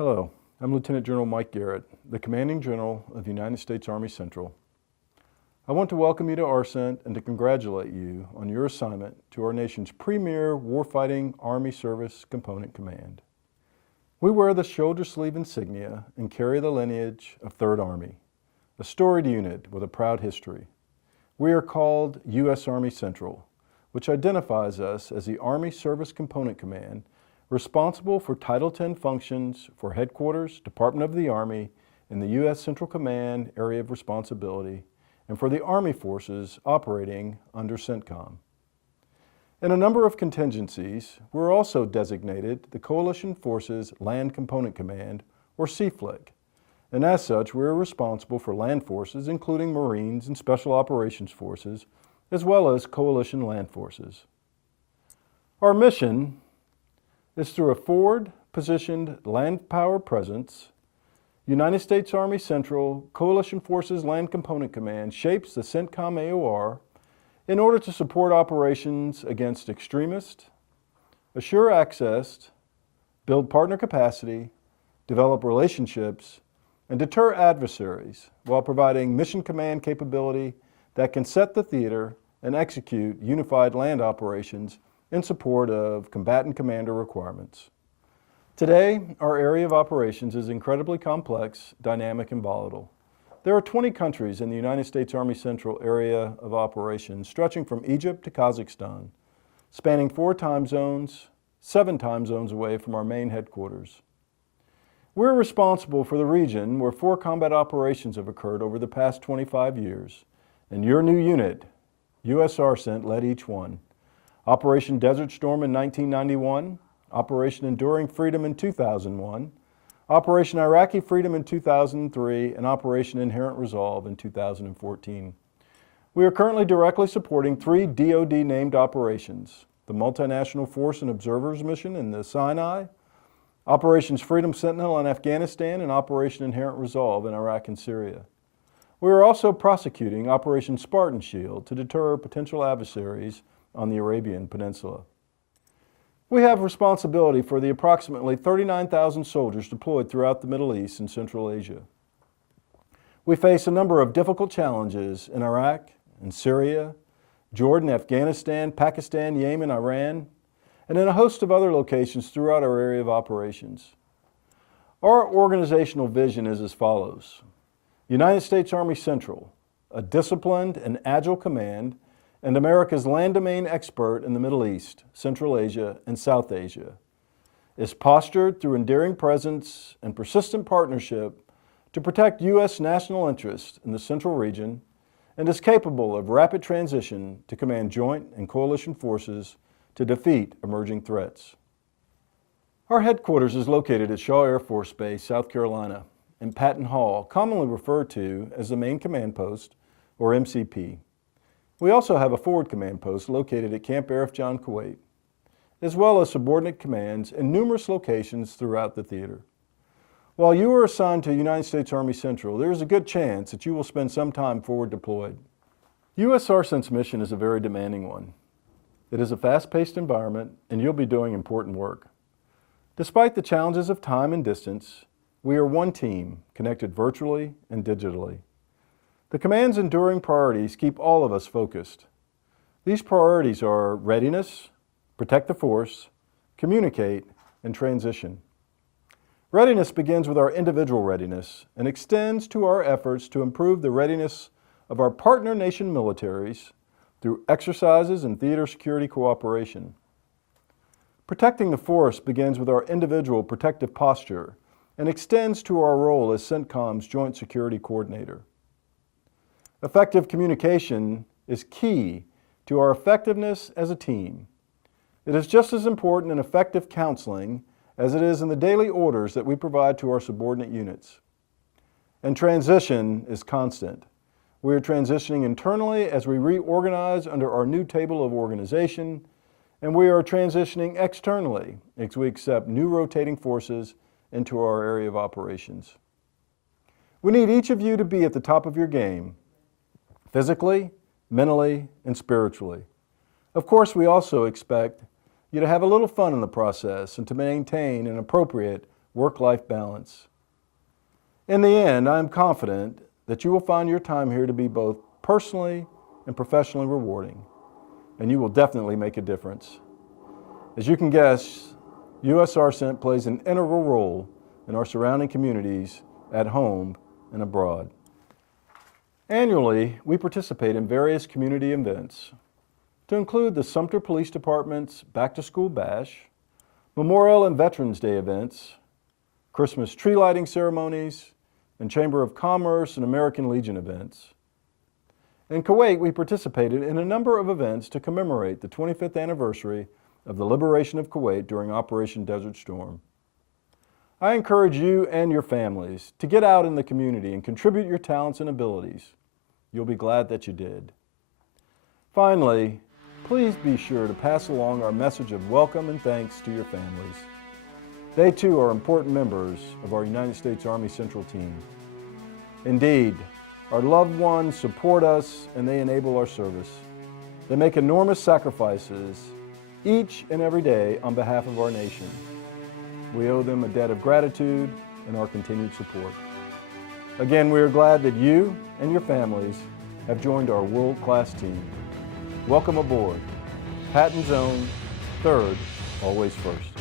Hello, I'm Lieutenant General Mike Garrett, the Commanding General of the United States Army Central. I want to welcome you to ARCENT and to congratulate you on your assignment to our nation's premier warfighting Army Service Component Command. We wear the shoulder sleeve insignia and carry the lineage of 3rd Army, a storied unit with a proud history. We are called U.S. Army Central, which identifies us as the Army Service Component Command responsible for Title X functions for Headquarters, Department of the Army, and the U.S. Central Command Area of Responsibility, and for the Army forces operating under CENTCOM. In a number of contingencies, we're also designated the Coalition Forces Land Component Command, or CFLC, and as such, we're responsible for land forces, including Marines and Special Operations Forces, as well as coalition land forces. Our mission is through a forward-positioned land power presence. United States Army Central Coalition Forces Land Component Command shapes the CENTCOM AOR in order to support operations against extremists, assure access, build partner capacity, develop relationships, and deter adversaries while providing mission command capability that can set the theater and execute unified land operations in support of combatant commander requirements. Today, our area of operations is incredibly complex, dynamic, and volatile. There are 20 countries in the United States Army Central area of operations, stretching from Egypt to Kazakhstan, spanning 4 time zones, 7 time zones away from our main headquarters. We're responsible for the region where 4 combat operations have occurred over the past 25 years, and your new unit, U.S. ARCENT, led each one. Operation Desert Storm in 1991, Operation Enduring Freedom in 2001, Operation Iraqi Freedom in 2003, and Operation Inherent Resolve in 2014. We are currently directly supporting 3 DoD-named operations: the Multinational Force and Observers Mission in the Sinai, Operations Freedom Sentinel in Afghanistan, and Operation Inherent Resolve in Iraq and Syria. We are also prosecuting Operation Spartan Shield to deter potential adversaries on the Arabian Peninsula. We have responsibility for the approximately 39,000 soldiers deployed throughout the Middle East and Central Asia. We face a number of difficult challenges in Iraq and Syria, Jordan, Afghanistan, Pakistan, Yemen, Iran, and in a host of other locations throughout our area of operations. Our organizational vision is as follows: United States Army Central, a disciplined and agile command, and America's land domain expert in the Middle East, Central Asia, and South Asia, is postured through enduring presence and persistent partnership to protect U.S. national interests in the Central region, and is capable of rapid transition to command joint and coalition forces to defeat emerging threats. Our headquarters is located at Shaw Air Force Base, South Carolina, in Patton Hall, commonly referred to as the Main Command Post, or MCP. We also have a forward command post located at Camp Arif John, Kuwait, as well as subordinate commands in numerous locations throughout the theater. While you are assigned to United States Army Central, there is a good chance that you will spend some time forward deployed. U.S. ARCENT's mission is a very demanding one. It is a fast-paced environment, and you'll be doing important work. Despite the challenges of time and distance, we are one team, connected virtually and digitally. The command's enduring priorities keep all of us focused. These priorities are readiness, protect the force, communicate, and transition. Readiness begins with our individual readiness and extends to our efforts to improve the readiness of our partner nation militaries through exercises and theater security cooperation. Protecting the force begins with our individual protective posture and extends to our role as CENTCOM's Joint Security Coordinator. Effective communication is key to our effectiveness as a team. It is just as important in effective counseling as it is in the daily orders that we provide to our subordinate units. And transition is constant. We are transitioning internally as we reorganize under our new table of organization, and we are transitioning externally as we accept new rotating forces into our area of operations. We need each of you to be at the top of your game, physically, mentally, and spiritually. Of course, we also expect you to have a little fun in the process and to maintain an appropriate work-life balance. In the end, I am confident that you will find your time here to be both personally and professionally rewarding, and you will definitely make a difference. As you can guess, U.S. ARCENT plays an integral role in our surrounding communities at home and abroad. Annually, we participate in various community events, to include the Sumter Police Department's Back to School Bash, Memorial and Veterans Day events, Christmas tree lighting ceremonies, and Chamber of Commerce and American Legion events. In Kuwait, we participated in a number of events to commemorate the 25th anniversary of the liberation of Kuwait during Operation Desert Storm. I encourage you and your families to get out in the community and contribute your talents and abilities. You'll be glad that you did. Finally, please be sure to pass along our message of welcome and thanks to your families. They too are important members of our United States Army Central Team. Indeed, our loved ones support us and they enable our service. They make enormous sacrifices each and every day on behalf of our nation. We owe them a debt of gratitude and our continued support. Again, we are glad that you and your families have joined our world-class team. Welcome aboard. Patton's Own, 3rd, always first.